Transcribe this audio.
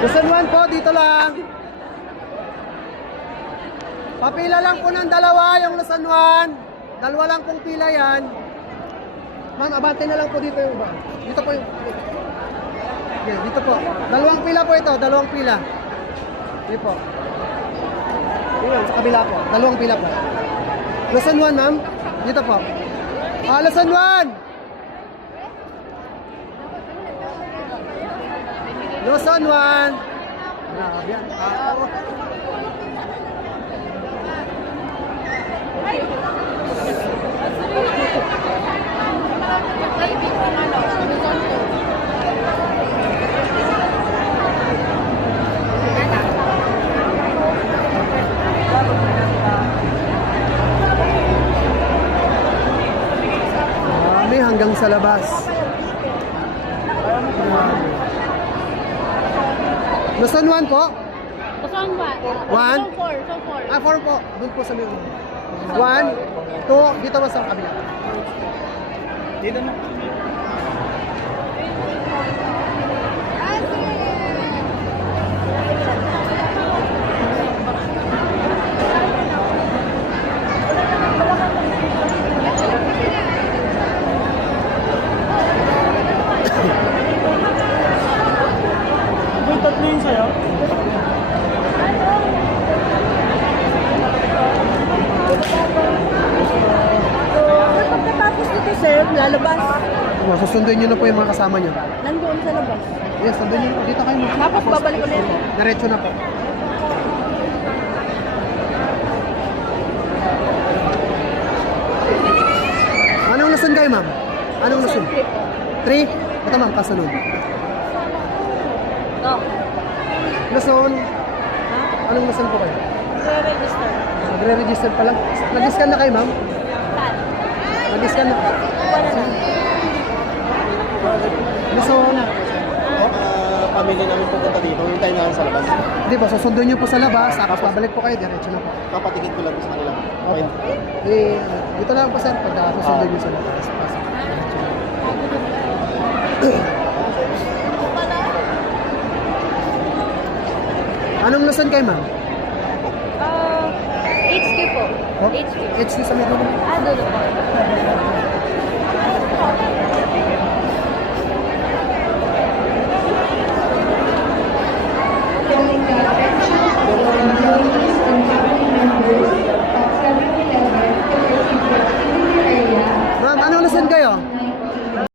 Luzon 1 po, dito lang. Papila lang po ng dalawa yung Luzon 1. Dalawa lang pong pila yan. Ma'am, abante na lang po dito yung iba. Dito po yung... Okay, dito po. Dalawang pila po ito, dalawang pila. Dito po. Yun, sa kabila po. Dalawang pila po. Luzon 1, ma'am. Dito po. Luzon 1! Luzon 1! Grabe yan. Marami hanggang sa labas. Luzon 1 po? Luzon 1. 1? 4. 4 po. Doon po sa may 1, 2, dito ba sa kabila? Dito na. Tatlo yun sa'yo? Pagkatapos nito, sir, lalabas. Susunduin nyo na po yung mga kasama nyo. Nandoon sa labas. Yes, sunduin nyo. Dito kayo. Tapos babalik ulit. Diretso na po. Anong Luzon kayo, ma'am? Anong Luzon? 3? Ito, ma'am, kasunod. No. Luzon. Anong Luzon po kayo? Re-register. Nagre-register pa lang. Nag-scan na kayo, ma'am? Saan? Nag-scan na. Wala na. Luzon. Pamilya namin pupunta dito. Hintay na sa labas. Di ba, susunduin nyo po sa labas, tapos babalik po kayo, diretso na po. Papatikit ko lang sa kanila. Okay. Dito lang po, sir, pag susunduin nyo sa labas. Anong Luzon kayo, ma'am? HQ po. Oh? HQ. HC sa Medina. Doon po.